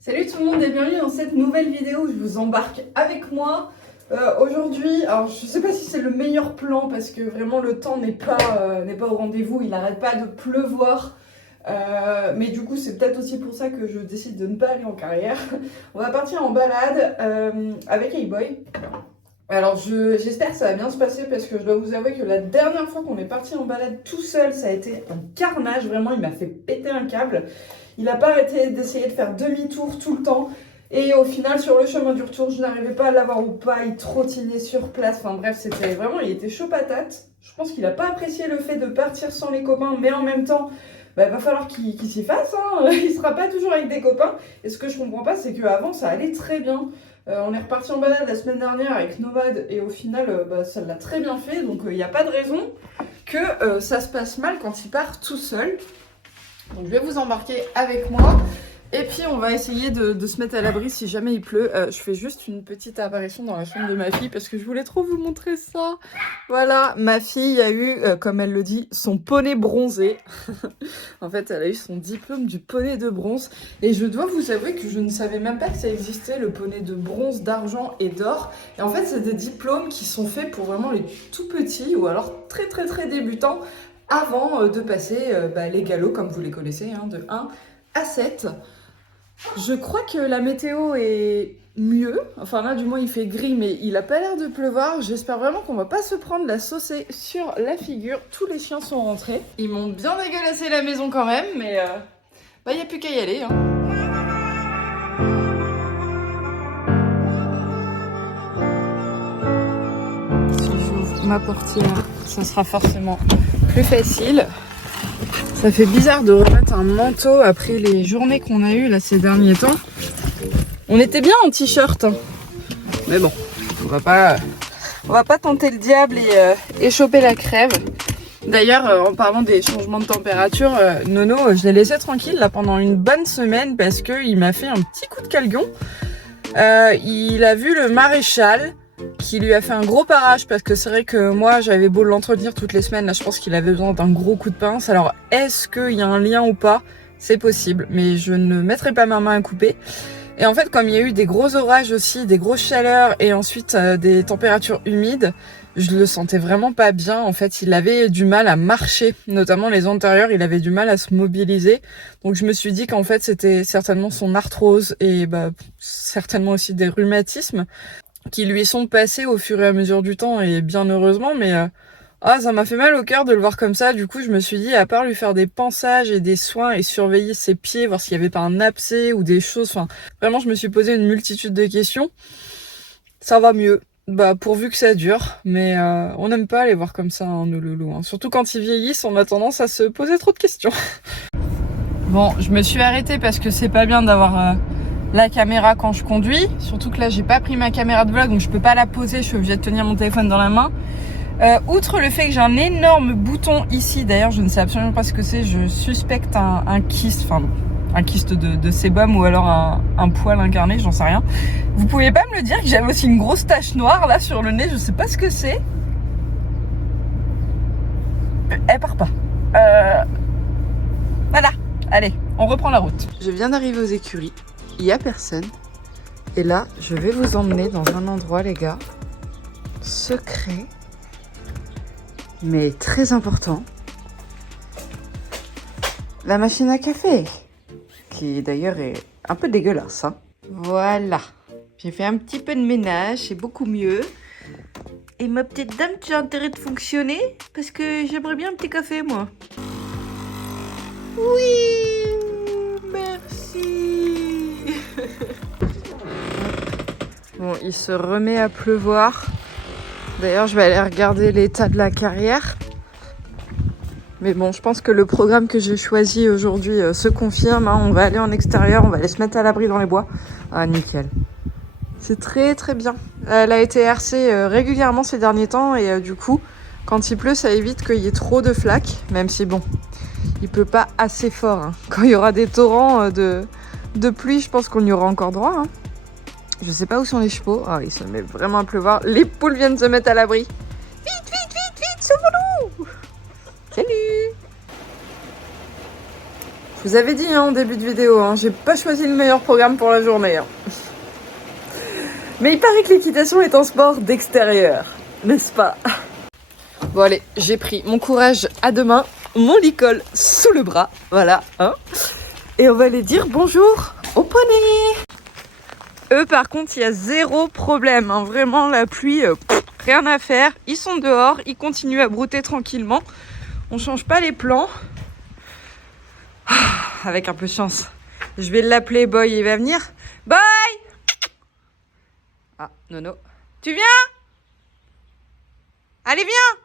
Salut tout le monde et bienvenue dans cette nouvelle vidéo où je vous embarque avec moi. Aujourd'hui, alors je sais pas si c'est le meilleur plan parce que vraiment le temps n'est pas au rendez-vous, il n'arrête pas de pleuvoir. Mais du coup c'est peut-être aussi pour ça que je décide de ne pas aller en carrière. On va partir en balade avec A-Boy. Alors j'espère que ça va bien se passer parce que je dois vous avouer que la dernière fois qu'on est parti en balade tout seul, ça a été un carnage, vraiment il m'a fait péter un câble. Il n'a pas arrêté d'essayer de faire demi-tour tout le temps. Et au final, sur le chemin du retour, je n'arrivais pas à l'avoir ou pas. Il trottinait sur place. Enfin bref, c'était vraiment, il était chaud patate. Je pense qu'il n'a pas apprécié le fait de partir sans les copains. Mais en même temps, il va falloir qu'il s'y fasse. Hein. Il ne sera pas toujours avec des copains. Et ce que je comprends pas, c'est qu'avant, ça allait très bien. On est reparti en balade la semaine dernière avec Nomade. Et au final, ça l'a très bien fait. Donc il n'y a pas de raison que ça se passe mal quand il part tout seul. Donc je vais vous embarquer avec moi et puis on va essayer de se mettre à l'abri si jamais il pleut. Je fais juste une petite apparition dans la chambre de ma fille parce que je voulais trop vous montrer ça. Voilà, ma fille a eu, comme elle le dit, son poney bronzé. En fait, elle a eu son diplôme du poney de bronze. Et je dois vous avouer que je ne savais même pas que ça existait, le poney de bronze, d'argent et d'or. Et en fait, c'est des diplômes qui sont faits pour vraiment les tout petits ou alors très très très débutants, avant de passer les galops comme vous les connaissez, hein, de 1 à 7. Je crois que la météo est mieux, enfin là du moins il fait gris mais il a pas l'air de pleuvoir. J'espère vraiment qu'on va pas se prendre la saucée sur la figure. Tous les chiens sont rentrés, ils m'ont bien dégueulassé la maison quand même, mais y a plus qu'à y aller, hein. Si j'ouvre ma portière, ça sera forcément plus facile. Ça fait bizarre de remettre un manteau après les journées qu'on a eues là ces derniers temps. On était bien en t-shirt, hein. Mais bon, on va pas tenter le diable et choper la crève. D'ailleurs, en parlant des changements de température, Nono, je l'ai laissé tranquille là pendant une bonne semaine parce qu'il m'a fait un petit coup de caleçon. Il a vu le maréchal qui lui a fait un gros parage parce que c'est vrai que moi j'avais beau l'entretenir toutes les semaines, là je pense qu'il avait besoin d'un gros coup de pince. Alors est-ce qu'il y a un lien ou pas? C'est possible, mais je ne mettrai pas ma main à couper. Et en fait, comme il y a eu des gros orages aussi, des grosses chaleurs et ensuite des températures humides, je le sentais vraiment pas bien. En fait, il avait du mal à marcher, notamment les antérieurs, il avait du mal à se mobiliser. Donc je me suis dit qu'en fait c'était certainement son arthrose et certainement aussi des rhumatismes qui lui sont passés au fur et à mesure du temps, et bien heureusement, mais ça m'a fait mal au cœur de le voir comme ça. Du coup je me suis dit, à part lui faire des pansages et des soins et surveiller ses pieds, voir s'il n'y avait pas un abcès ou des choses, enfin vraiment je me suis posé une multitude de questions. Ça va mieux, pourvu que ça dure, mais on n'aime pas les voir comme ça, hein, nos loulous, hein. Surtout quand ils vieillissent, on a tendance à se poser trop de questions. Bon, je me suis arrêtée parce que c'est pas bien d'avoir la caméra quand je conduis, surtout que là j'ai pas pris ma caméra de vlog donc je peux pas la poser, je suis obligée de tenir mon téléphone dans la main. Outre le fait que j'ai un énorme bouton ici, d'ailleurs je ne sais absolument pas ce que c'est, je suspecte un kyste, enfin un kyste de sébum ou alors un poil incarné, j'en sais rien. Vous pouviez pas me le dire que j'avais aussi une grosse tache noire là sur le nez, je sais pas ce que c'est. Elle part pas. Voilà, allez, on reprend la route. Je viens d'arriver aux écuries. Il n'y a personne. Et là, je vais vous emmener dans un endroit, les gars, secret, mais très important. La machine à café, qui d'ailleurs est un peu dégueulasse, hein. Voilà. J'ai fait un petit peu de ménage, c'est beaucoup mieux. Et ma petite dame, tu as intérêt de fonctionner? Parce que j'aimerais bien un petit café, moi. Oui, merci. Bon, il se remet à pleuvoir. D'ailleurs, je vais aller regarder l'état de la carrière. Mais bon, je pense que le programme que j'ai choisi aujourd'hui se confirme, hein. On va aller en extérieur, on va aller se mettre à l'abri dans les bois. Ah, nickel. C'est très très bien. Elle a été hercée régulièrement ces derniers temps et du coup, quand il pleut, ça évite qu'il y ait trop de flaques. Même si bon, il pleut pas assez fort, hein. Quand il y aura des torrents de pluie, je pense qu'on y aura encore droit, hein. Je sais pas où sont les chevaux. Ah, il se met vraiment à pleuvoir. Les poules viennent de se mettre à l'abri. Vite, vite, vite, vite, sauvons-nous! Salut! Je vous avais dit en début de vidéo, j'ai pas choisi le meilleur programme pour la journée. Mais il paraît que l'équitation est un sport d'extérieur, n'est-ce pas? Bon allez, j'ai pris mon courage à deux mains, mon licol sous le bras, voilà. Et on va aller dire bonjour aux poneys. Eux par contre, il y a zéro problème, vraiment la pluie, rien à faire. Ils sont dehors, ils continuent à brouter tranquillement. On change pas les plans. Avec un peu de chance. Je vais l'appeler Boy, il va venir. Boy! Ah, Nono. Tu viens? Allez, viens!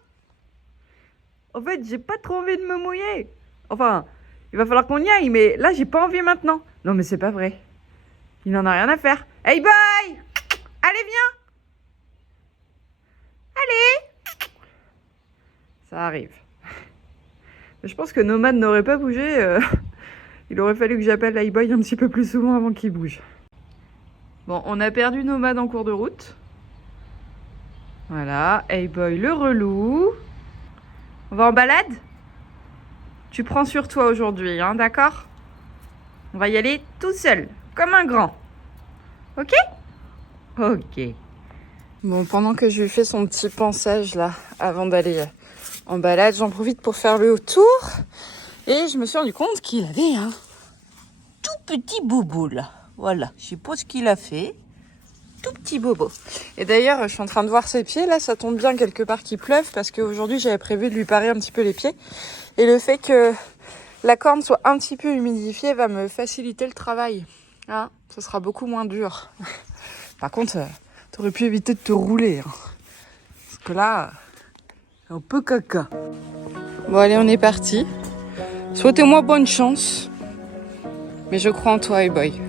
En fait, j'ai pas trop envie de me mouiller. Enfin, il va falloir qu'on y aille, mais là, j'ai pas envie maintenant. Non, mais c'est pas vrai. Il n'en a rien à faire. Hey, Boy! Allez, viens! Allez! Ça arrive. Mais je pense que Nomade n'aurait pas bougé. Il aurait fallu que j'appelle Hey-Boy un petit peu plus souvent avant qu'il bouge. Bon, on a perdu Nomade en cours de route. Voilà, Hey-Boy le relou. On va en balade? Tu prends sur toi aujourd'hui, d'accord? On va y aller tout seul, comme un grand. Ok? Ok. Bon, pendant que je lui fais son petit pansage là, avant d'aller en balade, j'en profite pour faire le tour. Et je me suis rendu compte qu'il avait un tout petit bobo là. Voilà, je sais pas ce qu'il a fait. Tout petit bobo. Et d'ailleurs, je suis en train de voir ses pieds. Là, ça tombe bien quelque part qu'il pleuve parce qu'aujourd'hui, j'avais prévu de lui parer un petit peu les pieds. Et le fait que la corne soit un petit peu humidifiée va me faciliter le travail. Ce sera beaucoup moins dur. Par contre, t'aurais pu éviter de te rouler. Parce que là, c'est un peu caca. Bon, allez, on est parti. Souhaitez-moi bonne chance. Mais je crois en toi, Hey-Boy.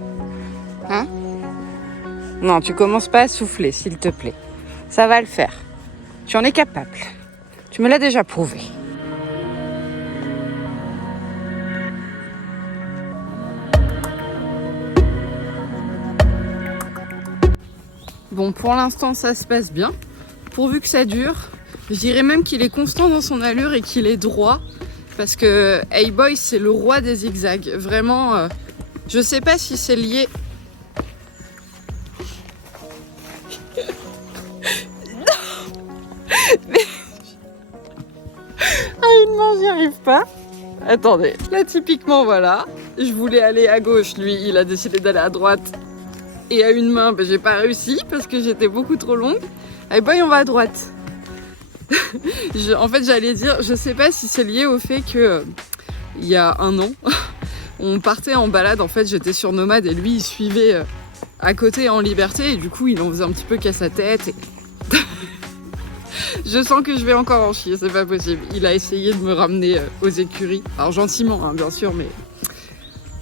Non, tu commences pas à souffler, s'il te plaît. Ça va le faire. Tu en es capable. Tu me l'as déjà prouvé. Bon, pour l'instant, ça se passe bien. Pourvu que ça dure. Je dirais même qu'il est constant dans son allure et qu'il est droit. Parce que Hey-Boy, c'est le roi des zigzags. Vraiment, je sais pas si c'est lié... non, j'y arrive pas. Attendez, là typiquement, voilà. Je voulais aller à gauche, lui, il a décidé d'aller à droite. Et à une main, j'ai pas réussi parce que j'étais beaucoup trop longue. Hey-Boy, on va à droite. En fait, j'allais dire, je sais pas si c'est lié au fait que il y a un an, on partait en balade. En fait, j'étais sur Nomade et lui, il suivait à côté en liberté. Et du coup, il en faisait un petit peu qu'à sa tête. Et... je sens que je vais encore en chier, c'est pas possible. Il a essayé de me ramener aux écuries. Alors gentiment, bien sûr, mais...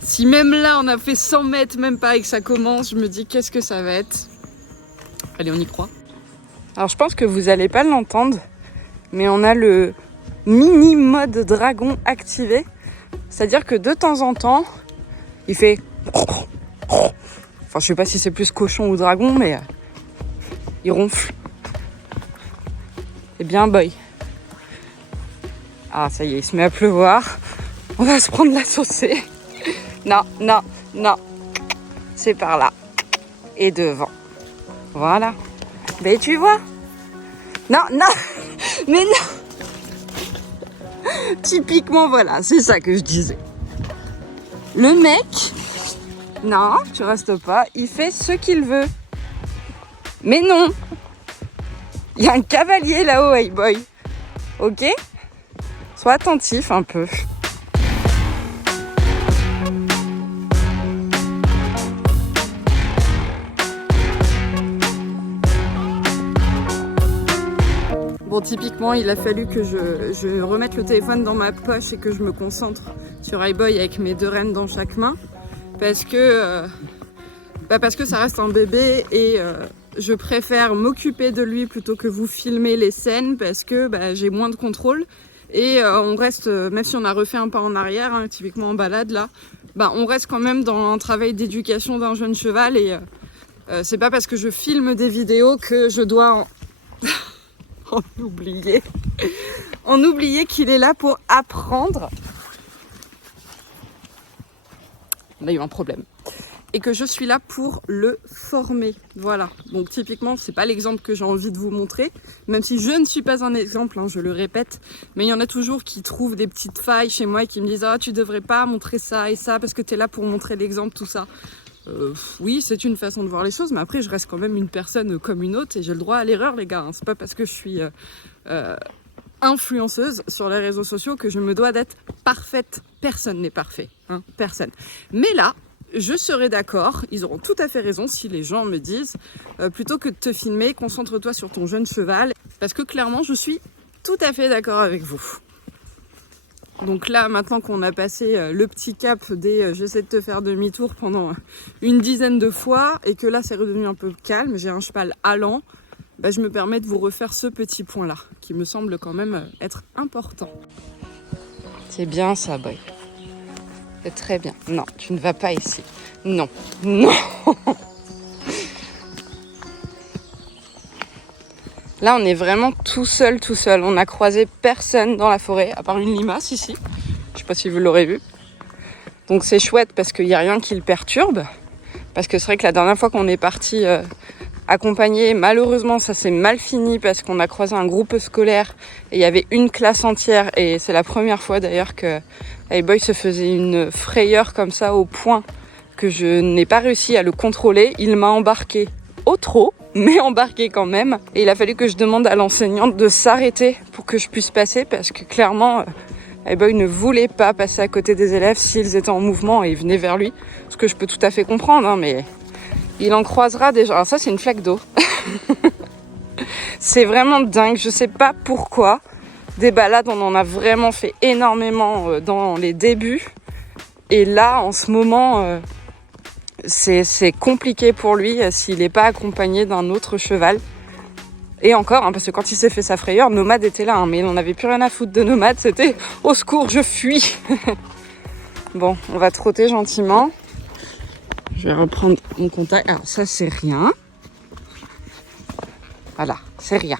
si même là, on a fait 100 mètres, même pas, et que ça commence, je me dis, qu'est-ce que ça va être? Allez, on y croit. Alors, je pense que vous allez pas l'entendre, mais on a le mini mode dragon activé. C'est-à-dire que de temps en temps, il fait... enfin, je sais pas si c'est plus cochon ou dragon, mais il ronfle. C'est bien Boy. Ah, ça y est, il se met à pleuvoir. On va se prendre la saucée. Non, non, non. C'est par là. Et devant. Voilà. Mais tu vois? Non, non. Mais non. Typiquement, voilà. C'est ça que je disais. Le mec... non, tu restes pas. Il fait ce qu'il veut. Mais non. Il y a un cavalier là-haut, Hey-Boy. Ok? Sois attentif un peu. Bon, typiquement, il a fallu que je remette le téléphone dans ma poche et que je me concentre sur Hey-Boy avec mes deux rennes dans chaque main. Parce que ça reste un bébé et je préfère m'occuper de lui plutôt que vous filmer les scènes parce que j'ai moins de contrôle. Et on reste, même si on a refait un pas en arrière, typiquement en balade là, on reste quand même dans un travail d'éducation d'un jeune cheval et c'est pas parce que je filme des vidéos que je dois en oublier qu'il est là pour apprendre. on a eu un problème. Et que je suis là pour le former. Voilà. Donc typiquement, c'est pas l'exemple que j'ai envie de vous montrer, même si je ne suis pas un exemple, hein, je le répète. Mais il y en a toujours qui trouvent des petites failles chez moi et qui me disent « Ah, tu devrais pas montrer ça et ça parce que tu es là pour montrer l'exemple, tout ça. » Oui, c'est une façon de voir les choses, mais après, je reste quand même une personne comme une autre et j'ai le droit à l'erreur, les gars. Hein. C'est pas parce que je suis influenceuse sur les réseaux sociaux que je me dois d'être parfaite. Personne n'est parfait, hein, personne. Mais là, je serais d'accord, ils auront tout à fait raison si les gens me disent plutôt que de te filmer, concentre-toi sur ton jeune cheval. Parce que clairement, je suis tout à fait d'accord avec vous. Donc là, maintenant qu'on a passé le petit cap des j'essaie de te faire demi-tour pendant une dizaine de fois et que là, c'est redevenu un peu calme, j'ai un cheval allant, bah, je me permets de vous refaire ce petit point-là qui me semble quand même être important. C'est bien ça, boy. C'est très bien. Non, tu ne vas pas ici. Non, non. Là, on est vraiment tout seul. On n'a croisé personne dans la forêt, à part une limace ici. Je sais pas si vous l'aurez vu. Donc c'est chouette parce qu'il n'y a rien qui le perturbe. Parce que c'est vrai que la dernière fois qu'on est parti accompagner, malheureusement, ça s'est mal fini parce qu'on a croisé un groupe scolaire et il y avait une classe entière. Et c'est la première fois d'ailleurs que Boy se faisait une frayeur comme ça au point que je n'ai pas réussi à le contrôler. Il m'a embarqué au trot, mais embarqué quand même. Et il a fallu que je demande à l'enseignante de s'arrêter pour que je puisse passer parce que clairement, Boy ne voulait pas passer à côté des élèves s'ils étaient en mouvement et ils venaient vers lui. Ce que je peux tout à fait comprendre, hein, mais il en croisera déjà. Alors ça, c'est une flaque d'eau. C'est vraiment dingue. Je sais pas pourquoi. Des balades, on en a vraiment fait énormément dans les débuts. Et là, en ce moment, c'est compliqué pour lui s'il n'est pas accompagné d'un autre cheval. Et encore, hein, parce que quand il s'est fait sa frayeur, Nomade était là. Hein, mais il n'en avait plus rien à foutre de Nomade. C'était « Au secours, je fuis !» Bon, on va trotter gentiment. Je vais reprendre mon contact. Alors ça, c'est rien. Voilà, c'est rien.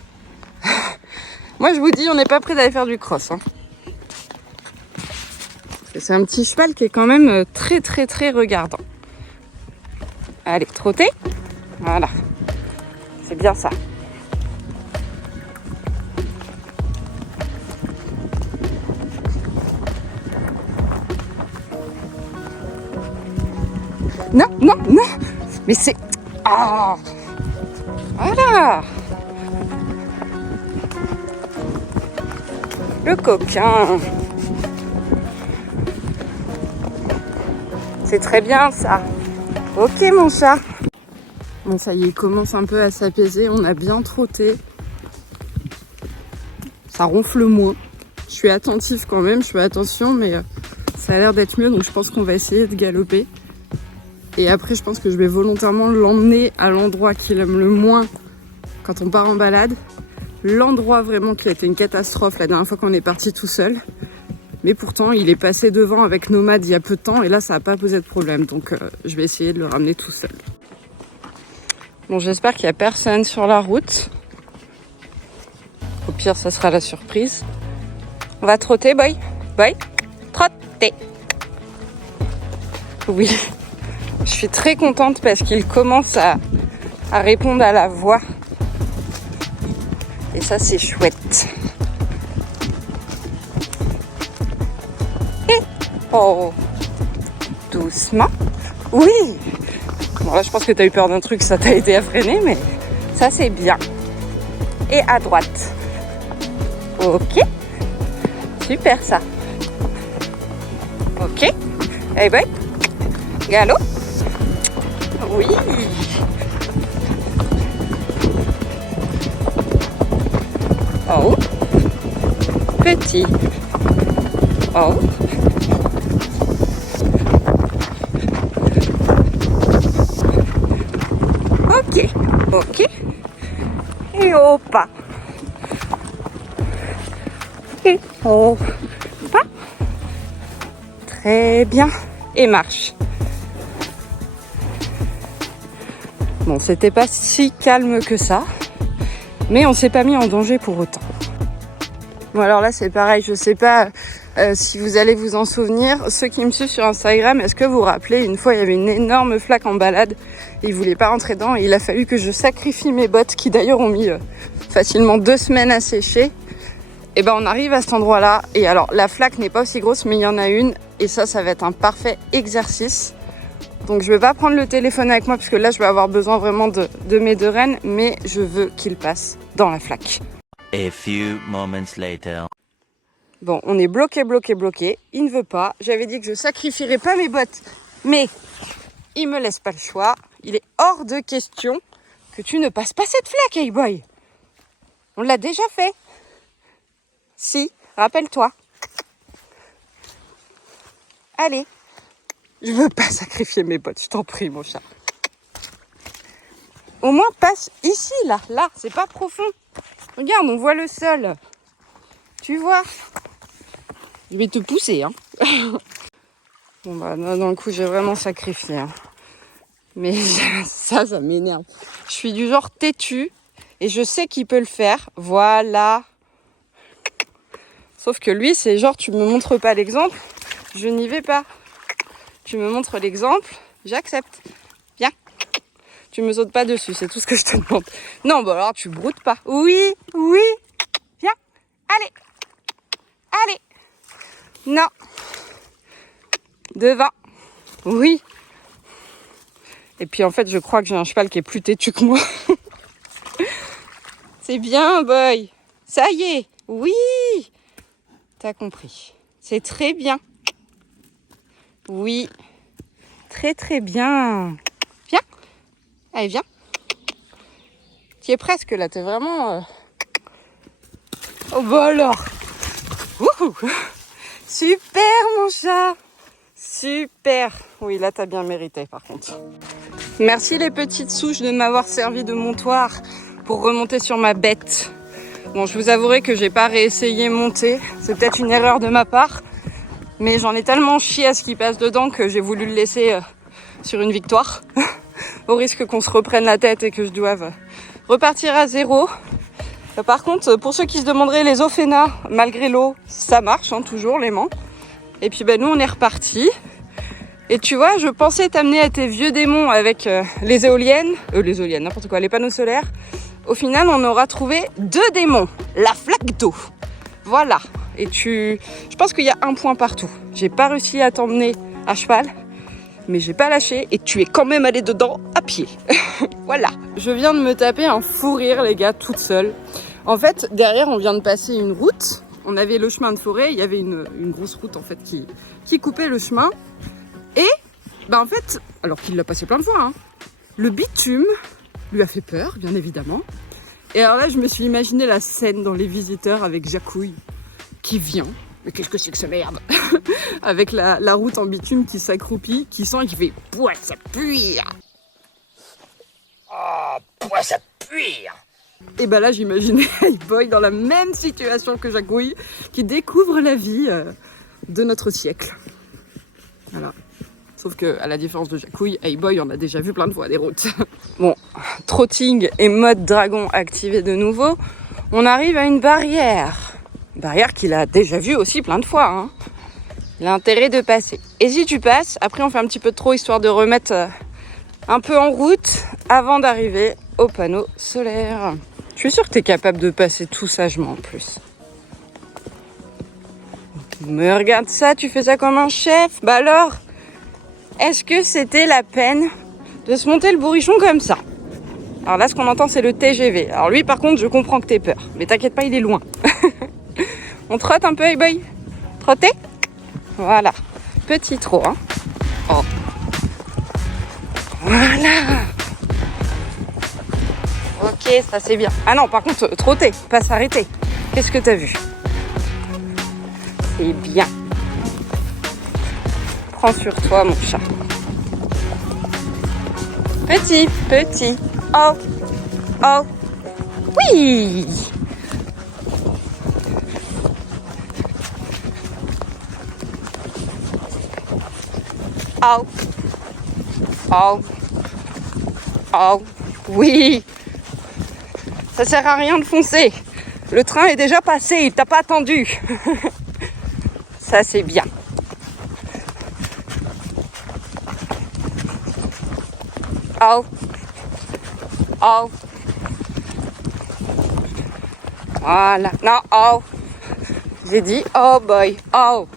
Moi, je vous dis, on n'est pas prêt d'aller faire du cross. Hein. C'est un petit cheval qui est quand même très, très, très regardant. Allez, trotter. Voilà. C'est bien ça. Non, non, non. Mais c'est... Ah, voilà. Le coquin. C'est très bien ça. Ok mon chat. Bon ça y est, il commence un peu à s'apaiser. On a bien trotté. Ça ronfle moins. Je suis attentive quand même, je fais attention, mais ça a l'air d'être mieux. Donc je pense qu'on va essayer de galoper. Et après je pense que je vais volontairement l'emmener à l'endroit qu'il aime le moins quand on part en balade. L'endroit vraiment qui a été une catastrophe la dernière fois qu'on est parti tout seul. Mais pourtant, il est passé devant avec Nomade il y a peu de temps et là, ça n'a pas posé de problème. Donc, je vais essayer de le ramener tout seul. Bon, j'espère qu'il n'y a personne sur la route. Au pire, ça sera la surprise. On va trotter, boy. Boy, trotter. Oui, je suis très contente parce qu'il commence à répondre à la voix. Et ça, c'est chouette. Et oh, doucement. Oui. Bon, là, je pense que tu as eu peur d'un truc, ça t'a aidé à freiner, mais ça, c'est bien. Et à droite. Ok. Super, ça. Ok. Hey, boy. Galop. Oui. Oh. Petit. Oh. Ok. Ok. Et au pas. Et au pas. Très bien. Et marche. Bon, c'était pas si calme que ça. Mais on s'est pas mis en danger pour autant. Bon alors là c'est pareil, je sais pas si vous allez vous en souvenir. Ceux qui me suivent sur Instagram, est-ce que vous vous rappelez, une fois il y avait une énorme flaque en balade et il voulait pas rentrer dedans et il a fallu que je sacrifie mes bottes qui d'ailleurs ont mis facilement 2 semaines à sécher. Et ben on arrive à cet endroit là et alors la flaque n'est pas aussi grosse mais il y en a une et ça va être un parfait exercice. Donc je vais pas prendre le téléphone avec moi parce que là je vais avoir besoin vraiment de mes 2 rennes, mais je veux qu'il passe dans la flaque. A few moments later. Bon, on est bloqué. Il ne veut pas. J'avais dit que je sacrifierais pas mes bottes, mais il me laisse pas le choix. Il est hors de question que tu ne passes pas cette flaque, hey boy. On l'a déjà fait. Si, rappelle-toi. Allez. Je veux pas sacrifier mes bottes, je t'en prie, mon chat. Au moins, passe ici, là, c'est pas profond. Regarde, on voit le sol. Tu vois? Je vais te pousser, hein. Bon, bah, dans le coup, j'ai vraiment sacrifié, hein. Mais ça m'énerve. Je suis du genre têtu et je sais qu'il peut le faire. Voilà. Sauf que lui, c'est genre, tu me montres pas l'exemple, je n'y vais pas. Tu me montres l'exemple, j'accepte. Viens. Tu me sautes pas dessus, c'est tout ce que je te demande. Non, bah alors tu broutes pas. Oui. Viens. Allez. Non. Devant. Oui. Et puis en fait, je crois que j'ai un cheval qui est plus têtu que moi. C'est bien, boy. Ça y est. Oui. T'as compris. C'est très bien. Oui. Très bien. Viens. Allez, viens. Tu es presque là, t'es vraiment... Oh bah alors. Wouhou. Super mon chat. Super. Oui, là t'as bien mérité par contre. Merci les petites souches de m'avoir servi de montoir pour remonter sur ma bête. Bon, je vous avouerai que j'ai pas réessayé monter. C'est peut-être une erreur de ma part. Mais j'en ai tellement chié à ce qui passe dedans que j'ai voulu le laisser sur une victoire. Au risque qu'on se reprenne la tête et que je doive repartir à zéro. Par contre, pour ceux qui se demanderaient, les Ofena, malgré l'eau, ça marche, hein, toujours l'aimant. Et puis nous, on est reparti. Et tu vois, je pensais t'amener à tes vieux démons avec les éoliennes, n'importe quoi, les panneaux solaires. Au final, on aura trouvé 2 démons, la flaque d'eau. Voilà. Et je pense qu'il y a 1 point partout. J'ai pas réussi à t'emmener à cheval, mais j'ai pas lâché et tu es quand même allé dedans à pied. Voilà. Je viens de me taper un fou rire, les gars, toute seule. En fait, derrière, on vient de passer une route. On avait le chemin de forêt, il y avait une grosse route en fait qui coupait le chemin. Et en fait, alors qu'il l'a passé plein de fois, hein, le bitume lui a fait peur, bien évidemment. Et alors là, je me suis imaginé la scène dans Les Visiteurs avec Jacouille qui vient. Mais qu'est-ce que c'est que ce merde? Avec la route en bitume qui s'accroupit, qui sent et qui fait « Pouah, ça pue !» Oh, pouah, ça pue! Et là, j'imaginais Hey Boy dans la même situation que Jacouille, qui découvre la vie de notre siècle. Voilà. Sauf que, à la différence de Jacouille, Hey Boy, on a déjà vu plein de fois des routes. Bon, trotting et mode dragon activé de nouveau. On arrive à une barrière. Une barrière qu'il a déjà vue aussi plein de fois. Hein. Il a intérêt de passer. Et si tu passes, après on fait un petit peu de trop histoire de remettre un peu en route avant d'arriver au panneau solaire. Je suis sûre que tu es capable de passer tout sagement en plus. Mais regarde ça, tu fais ça comme un chef. Bah alors, est-ce que c'était la peine de se monter le bourrichon comme ça? Alors là, ce qu'on entend, c'est le TGV. Alors lui, par contre, je comprends que t'aies peur. Mais t'inquiète pas, il est loin. On trotte un peu, hey boy? Trotter? Voilà. Petit trot, hein. Oh. Voilà. Ok, ça c'est bien. Ah non, par contre, trotter, pas s'arrêter. Qu'est-ce que t'as vu? C'est bien. Prends sur toi, mon chat. Petit. Oh. Oui. Oh. Oui. Ça sert à rien de foncer. Le train est déjà passé, il t'a pas attendu. Ça, c'est bien. Oh. Oh. Voilà. Non, oh. J'ai dit oh boy. Oh.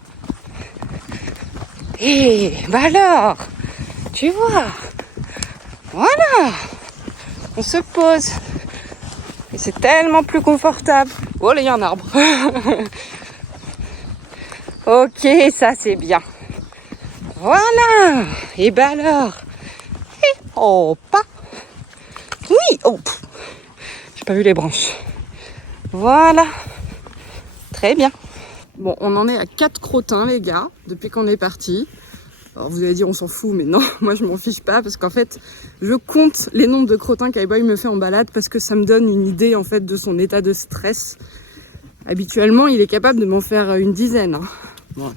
Et bah alors, tu vois. Voilà. On se pose. Et c'est tellement plus confortable. Oh là, il y a un arbre. Ok, ça c'est bien. Voilà. Et bah alors. Et oh, pas. Oui, oh. J'ai pas vu les branches. Voilà. Très bien. Bon, on en est à 4 crottins, les gars, depuis qu'on est parti. Alors vous allez dire on s'en fout, mais non, moi je m'en fiche pas parce qu'en fait je compte les nombres de crottins qu'Highboy me fait en balade parce que ça me donne une idée en fait de son état de stress. Habituellement il est capable de m'en faire une dizaine. Hein. Bon,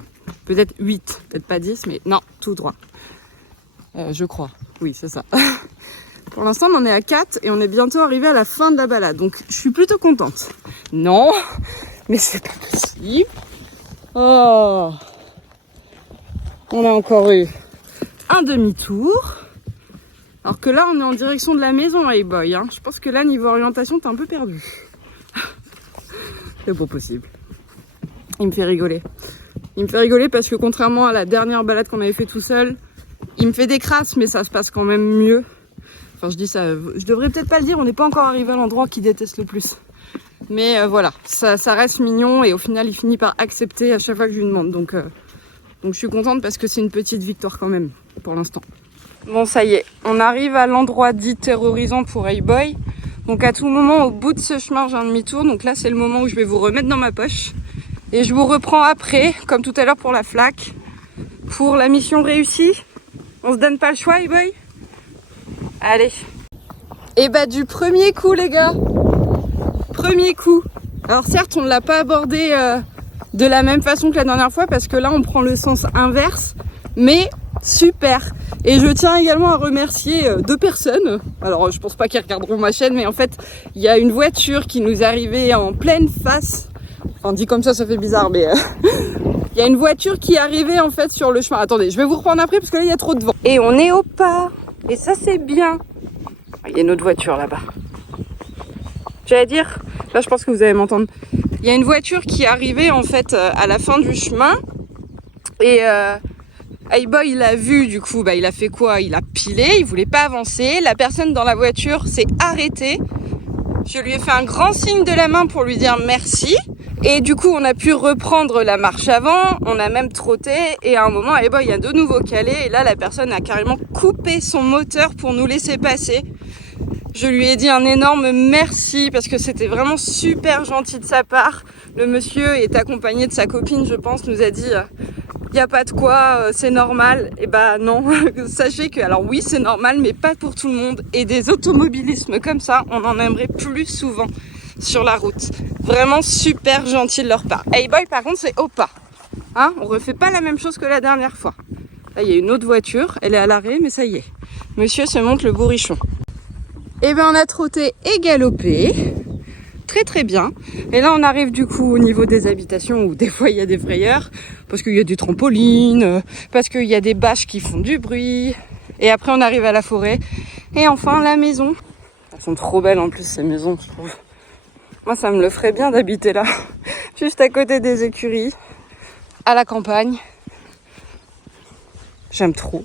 peut-être 8, peut-être pas 10, mais non, tout droit. Je crois, oui c'est ça. Pour l'instant on en est à 4 et on est bientôt arrivé à la fin de la balade, donc je suis plutôt contente. Non, mais c'est pas possible. Oh, on a encore eu un demi-tour. Alors que là, on est en direction de la maison, Highboy. Hein. Je pense que là, niveau orientation, t'es un peu perdu. C'est pas possible. Il me fait rigoler. Il me fait rigoler parce que contrairement à la dernière balade qu'on avait fait tout seul, il me fait des crasses, mais ça se passe quand même mieux. Enfin, je dis ça, je devrais peut-être pas le dire, on n'est pas encore arrivé à l'endroit qu'il déteste le plus. Mais voilà, ça reste mignon et au final, il finit par accepter à chaque fois que je lui demande. Donc je suis contente parce que c'est une petite victoire quand même, pour l'instant. Bon, ça y est, on arrive à l'endroit dit terrorisant pour Highboy. Donc à tout moment, au bout de ce chemin, j'ai un demi-tour. Donc là, c'est le moment où je vais vous remettre dans ma poche. Et je vous reprends après, comme tout à l'heure pour la flaque, pour la mission réussie. On se donne pas le choix, Highboy ? Allez. Et bah du premier coup, les gars. Premier coup. Alors certes, on ne l'a pas abordé... de la même façon que la dernière fois parce que là on prend le sens inverse, mais super. Et je tiens également à remercier 2 personnes. Alors je pense pas qu'ils regarderont ma chaîne, mais en fait il y a une voiture qui nous arrivait en pleine face. Enfin dit comme ça fait bizarre, mais il y a une voiture qui arrivait en fait sur le chemin. Attendez, je vais vous reprendre après parce que là il y a trop de vent. Et on est au pas. Et ça c'est bien. Il y a une autre voiture là-bas. J'allais dire, là je pense que vous allez m'entendre. Il y a une voiture qui arrivait en fait à la fin du chemin et Highboy il a vu, du coup il a fait quoi? Il a pilé, il voulait pas avancer. La personne dans la voiture s'est arrêtée. Je lui ai fait un grand signe de la main pour lui dire merci et du coup on a pu reprendre la marche avant. On a même trotté et à un moment Highboy il a de nouveau calé et là la personne a carrément coupé son moteur pour nous laisser passer. Je lui ai dit un énorme merci parce que c'était vraiment super gentil de sa part. Le monsieur est accompagné de sa copine, je pense, nous a dit il n'y a pas de quoi, c'est normal. Et bah non, sachez que, alors oui c'est normal mais pas pour tout le monde. Et des automobilismes comme ça, on en aimerait plus souvent sur la route. Vraiment super gentil de leur part. Highboy par contre c'est au pas. Hein, on refait pas la même chose que la dernière fois. Là il y a une autre voiture, elle est à l'arrêt mais ça y est. Monsieur se monte le bourrichon. Et ben on a trotté et galopé, très très bien. Et là on arrive du coup au niveau des habitations où des fois il y a des frayeurs, parce qu'il y a des trampolines, parce qu'il y a des bâches qui font du bruit. Et après on arrive à la forêt. Et enfin la maison. Elles sont trop belles en plus ces maisons, je trouve. Moi ça me le ferait bien d'habiter là, juste à côté des écuries, à la campagne. J'aime trop.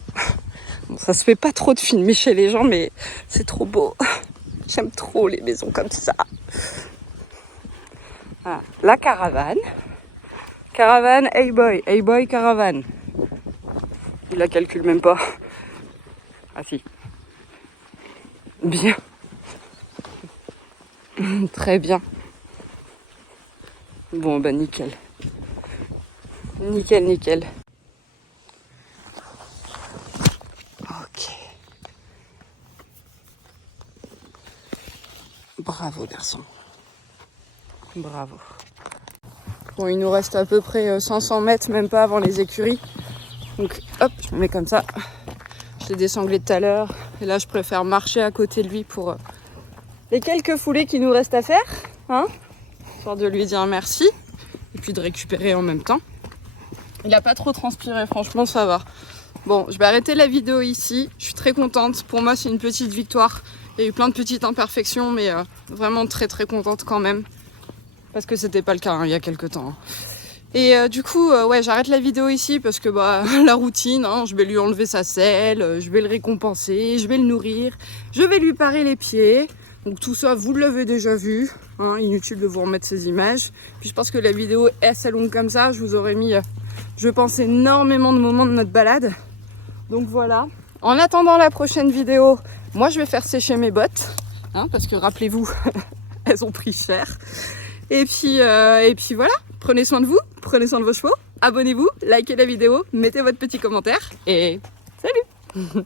Bon, ça se fait pas trop de filmer chez les gens, mais c'est trop beau. J'aime trop les maisons comme ça. Voilà. La caravane. Caravane, Highboy. Highboy, caravane. Il la calcule même pas. Ah si. Bien. Très bien. Bon, bah nickel. Nickel, nickel. Bravo garçon. Bravo. Bon, il nous reste à peu près 500 mètres, même pas avant les écuries. Donc hop, je me mets comme ça. Je l'ai désanglé tout à l'heure. Et là, je préfère marcher à côté de lui pour les quelques foulées qu'il nous reste à faire. Hein ? histoire de lui dire merci et puis de récupérer en même temps. Il a pas trop transpiré, franchement ça va. Bon, je vais arrêter la vidéo ici. Je suis très contente. Pour moi, c'est une petite victoire. Il y a eu plein de petites imperfections, mais vraiment très très contente quand même. Parce que c'était pas le cas il y a quelques temps. Et du coup, ouais, j'arrête la vidéo ici parce que la routine, hein, je vais lui enlever sa selle, je vais le récompenser, je vais le nourrir, je vais lui parer les pieds. Donc tout ça, vous l'avez déjà vu. Hein, inutile de vous remettre ces images. Puis je pense que la vidéo est assez longue comme ça. Je vous aurais mis, je pense, énormément de moments de notre balade. Donc voilà. En attendant la prochaine vidéo, moi je vais faire sécher mes bottes. Hein, parce que rappelez-vous, elles ont pris cher. Et puis voilà. Prenez soin de vous, prenez soin de vos chevaux. Abonnez-vous, likez la vidéo, mettez votre petit commentaire. Et salut!